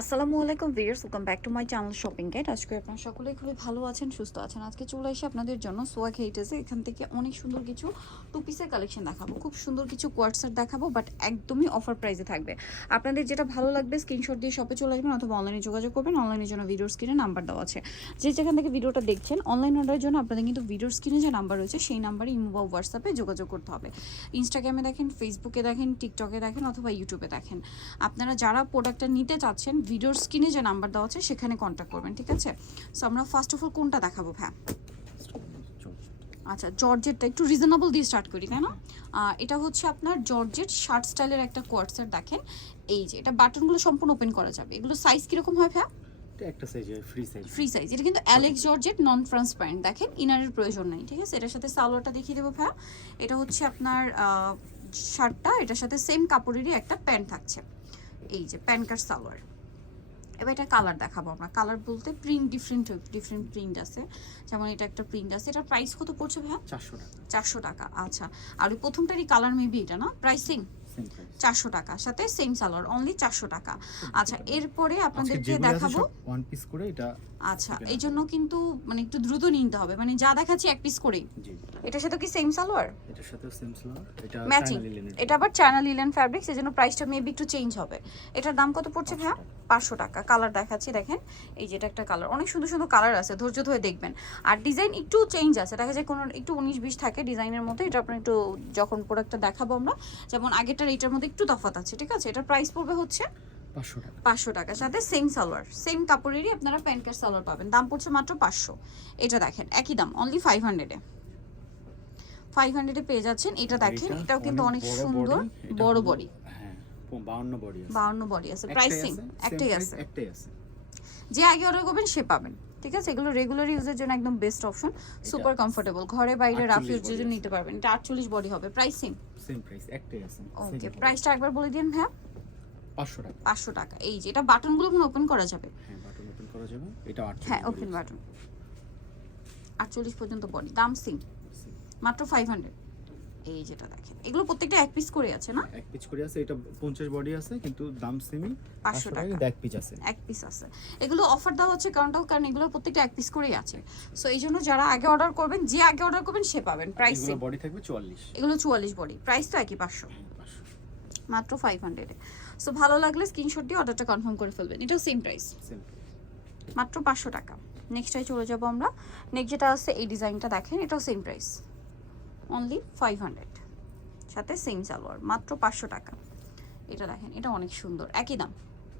আসসালামু আলাইকুম viewers welcome back to my channel shopping guide আজকে আপনারা সকলেই খুবই ভালো আছেন, সুস্থ আছেন। আজকে চলে এসে আপনাদের জন্য সোয়াক হেইটেসে এখান থেকে অনেক সুন্দর কিছু টু পিসের কালেকশন দেখাবো। খুব সুন্দর কিছু কোয়ার্টসার দেখাবো বাট একদমই অফার প্রাইসে থাকবে। আপনাদের যেটা ভালো লাগবে স্ক্রিনশট দিয়ে শপে চলে আসবেন অথবা অনলাইনে যোগাযোগ করবেন। অনলাইনের জন্য ভিডিওর স্ক্রিনে নাম্বার দেওয়া আছে। যে যেখান থেকে ভিডিওটা দেখছেন অনলাইন অর্ডারের জন্য আপনাদের কিন্তু ভিডিওর স্ক্রিনে যে নাম্বার রয়েছে, সেই নাম্বারে ইমো বা হোয়াটসঅ্যাপে যোগাযোগ করতে হবে। ইনস্টাগ্রামে দেখেন ফেসবুকে দেখেন টিকটকে দেখেন অথবা ইউটিউবে দেখেন। আপনারা যারা প্রোডাক্টটা নিতে চাচ্ছেন ভিডিওর স্ক্রিনে যে নাম্বার দেওয়া আছে সেখানে কন্ট্যাক্ট করবেন ঠিক আছে? সো আমরা ফার্স্ট অফ অল কোনটা দেখাবো হ্যাঁ আচ্ছা জর্জেটটা একটু রিজনেবল দিয়ে স্টার্ট করি তাই না? এটা হচ্ছে আপনার জর্জেট শার্ট স্টাইলের একটা কোয়ার্টসার দেখেন। এই যে এটা বাটনগুলো সম্পূর্ণ ওপেন করা যাবে। এগুলো সাইজ কীরকম হয় ভ্যা? একটা size free size free size এটা কিন্তু অ্যালেক্স জর্জেট নন ট্রান্সপারেন্ট দেখেন ইনারের প্রয়োজন নেই ঠিক আছে? এটার সাথে সালোয়ারটা দেখিয়ে দেবো ভ্যা? এটা হচ্ছে আপনার শার্টটা এটার সাথে সেম কাপড়েরই একটা প্যান্ট থাকছে। এই যে প্যান্ট সালোয়ার। এবার এটা কালার দেখাবো আমরা। কালার বলতে প্রিন্ট ডিফারেন্ট ডিফারেন্ট প্রিন্ট আছে। যেমন এটা একটা প্রিন্ট আছে। এটার প্রাইস কত পড়ছে ভাইয়া? চারশো টাকা। চারশো টাকা আচ্ছা। আর ওই প্রথমটারই কালার মেবি এটা না? প্রাইসিং চারশো টাকা সাথে সেম সালোয়ার অনলি চারশো টাকা। আচ্ছা এরপরে আপনাদেরকে দেখাবো। ওয়ান পিস করে এটা আচ্ছা এই জন্য কিন্তু মানে একটু দ্রুত নিতে হবে। মানে যা দেখাচ্ছি এক পিস করেই। জি। এটার সাথে কি সেম সালোয়ার এটার সাথে সেম সালোয়ার এটা ম্যাচিং এটা আবার চায়না লিলেন ফ্যাব্রিক সেজন্য প্রাইসটা মেবি একটু চেঞ্জ হবে। এটার দাম কত পড়ছে ভাইয়া? পাঁচশো টাকা। কালার দেখাচ্ছি দেখেন। এই যেটা একটা কালার অনেক সুন্দর সুন্দর কালার আছে ধৈর্য ধরে দেখবেন। আর ডিজাইন একটু চেঞ্জ আছে। দেখা যায় কোনো একটু উনিশ বিশ থাকে ডিজাইনের মধ্যে। এটা আপনার একটু যখন প্রোডাক্টটা দেখাবো আমরা যেমন আগেরটার এইটার মধ্যে একটু তফাৎ আছে ঠিক আছে? এটার প্রাইস পড়বে হচ্ছে পাঁচশো টাকা। পাঁচশো টাকা। সাথে সেম সালোয়ার সেম কাপড়েরই আপনারা প্যান্ট কার্ড সালোয়ার পাবেন। দাম পড়ছে মাত্র পাঁচশো। এটা দেখেন একই দাম অনলি ফাইভ হান্ড্রেডে ফাইভ হান্ড্রেডে পেয়ে যাচ্ছেন। এটা দেখেন এটাও কিন্তু অনেক সুন্দর বড় বডি হ্যাঁ বাউন্ন বডি আছে। প্রাইসিং আছে একটাই আছে যে আগে অর্ডার করবেন সে পাবেন। ঠিক আছে? এগুলো রেগুলার ইউজের জন্য একদম বেস্ট অপশন সুপার কমফোর্টেবল ঘরে বাইরে রাফ 48 ইউজের জন্য নিতে পারবেন। এটা আটচল্লিশ বডি হবে। প্রাইসিং সেম প্রাইস একটাই আছে। ওকে প্রাইসটা একবার বলে দিন হ্যাঁ পাঁচশো টাকা। পাঁচশো টাকা। এই যে এটা বাটনগুলো ওপেন করা যাবে। হ্যাঁ বাটন ওপেন করা যাবে। এটা হ্যাঁ ওপেন বাটন আটচল্লিশ পর্যন্ত বডি দাম সিং মাত্র ফাইভ হান্ড্রেড এই যেটা দেখেন এগুলো প্রত্যেকটা এক পিস করে আছে না? এক পিস করে আছে এটা পঞ্চাশ বডি আছে কিন্তু দাম সেমই 500 টাকা। এক পিস আছে। এক পিস আছে। এগুলো অফার দেওয়া হচ্ছে কারণটাও কারণ এগুলো প্রত্যেকটা এক পিস করেই আছে। সো এই জন্য যারা আগে অর্ডার করবেন যে আগে অর্ডার করবেন সে পাবেন প্রাইস এগুলো বডি থাকবে চুয়াল্লিশ। এগুলো চুয়াল্লিশ বডি প্রাইস তো একই পাঁচশো। পাঁচশো। মাত্র ফাইভ হান্ড্রেডে সো ভালো লাগলে স্ক্রিনশট দিয়ে অর্ডারটা কনফার্ম করে ফেলবেন। এটাও সেম প্রাইস সেম মাত্র পাঁচশো টাকা। নেক্সটটাই চলে যাব আমরা। নেক্সট যেটা আছে এই ডিজাইনটা দেখেন এটাও same price only five hundred সাথে সেম সালোয়ার, মাত্র পাঁচশো টাকা। এটা দেখেন, এটা অনেক সুন্দর, একই দাম,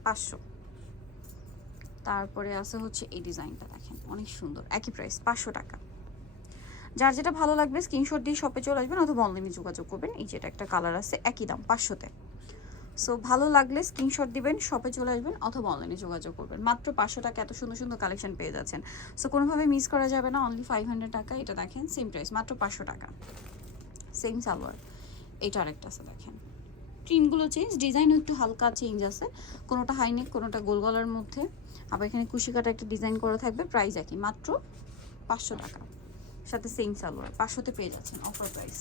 পাঁচশো। তারপরে আছে হচ্ছে এই ডিজাইনটা, দেখেন, অনেক সুন্দর, একই প্রাইস পাঁচশো টাকা। যার যেটা ভালো লাগবে স্ক্রিনশট দিয়ে শপে চলে আসবেন অথবা অনলাইনে যোগাযোগ করবেন। এই যেটা একটা কালার আছে, একই দাম, পাঁচশোতে। সো ভালো লাগলে স্ক্রিনশট দিবেন শপে চলে আসবেন অথবা অনলাইনে যোগাযোগ করবেন। মাত্র পাঁচশো টাকা এত সুন্দর সুন্দর কালেকশন পেয়ে যাচ্ছেন। সো কোনোভাবে মিস করা যাবে না অনলি ফাইভ হান্ড্রেড টাকা, এটা দেখেন সেম প্রাইস মাত্র পাঁচশো টাকা। সেম সালোয়ার। এটা আরেকটা আছে, দেখেন। প্রিন্টগুলো চেঞ্জ ডিজাইনও একটু হালকা চেঞ্জ আছে। কোনোটা হাইনেক কোনোটা গোল গলার মধ্যে। আবার এখানে কুশি কাটা একটা ডিজাইন করা থাকবে প্রাইস একই, মাত্র পাঁচশো টাকা। সাথে সেম সালোয়ার, পাঁচশোতে পেয়ে যাচ্ছেন অফার প্রাইস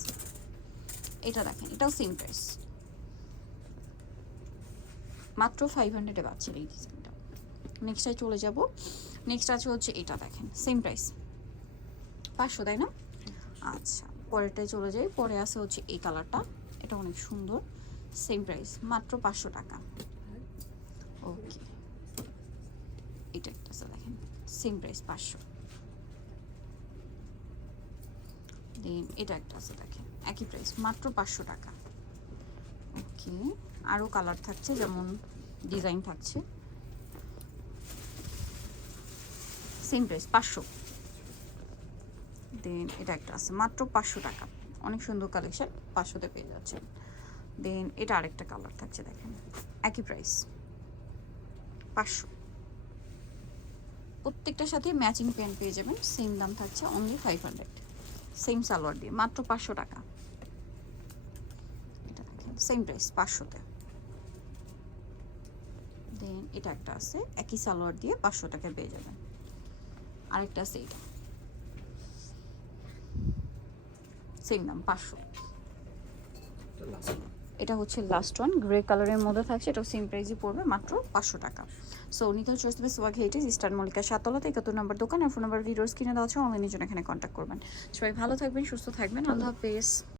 এটা দেখেন, এটাও সেম প্রাইস মাত্র ফাইভ হান্ড্রেডে পাচ্ছেন এই ডিজাইনটা নেক্সটটায় চলে যাব। নেক্সট আছে হচ্ছে এটা দেখেন সেম প্রাইস পাঁচশো, তাই না? আচ্ছা পরেরটায় চলে যাই। পরে আছে হচ্ছে এই কালারটা এটা অনেক সুন্দর। সেম প্রাইস মাত্র পাঁচশো টাকা। ওকে এটা একটা আছে দেখেন সেম প্রাইস পাঁচশো। দেন এটা একটা আছে দেখেন, একই প্রাইস মাত্র পাঁচশো টাকা। ওকে আরও কালার থাকছে, যেমন ডিজাইন থাকছে। সেম প্রাইস পাঁচশো। দেন এটা একটা আছে, মাত্র পাঁচশো টাকা। অনেক সুন্দর কালেকশন পাঁচশোতে পেয়ে যাচ্ছেন। দেন এটা আরেকটা কালার থাকছে, দেখেন। একই প্রাইস পাঁচশো। প্রত্যেকটার সাথে ম্যাচিং প্যান্ট পেয়ে যাবেন সেম দাম থাকছে only five hundred same salwar দিয়ে, মাত্র পাঁচশো টাকা। এটা দেখেন সেম প্রাইস পাঁচশোতে। এটা একটা আছে একই সালোয়ার দিয়ে পাঁচশো টাকায় পেয়ে যাবেন। আরেকটা আছে এটা সেম দাম পাঁচশো। এটা হচ্ছে লাস্ট ওয়ান গ্রে কালারের মধ্যে থাকছে এটাও সেম প্রাইসই পড়বে মাত্র পাঁচশো টাকা। সো নিতে চয়েস দেবে সোয়াগ হেইটিস ইস্টার্ন মল্লিকা সাতলাতে একাত্তর নম্বর দোকান আর ফোন নাম্বার ভিডিওস কিনে দেওয়া আছে অনলাইনের জন্য এখানে কন্ট্যাক্ট করবেন। সবাই ভালো থাকবেন সুস্থ থাকবেন আল্লাহ হাফেজ।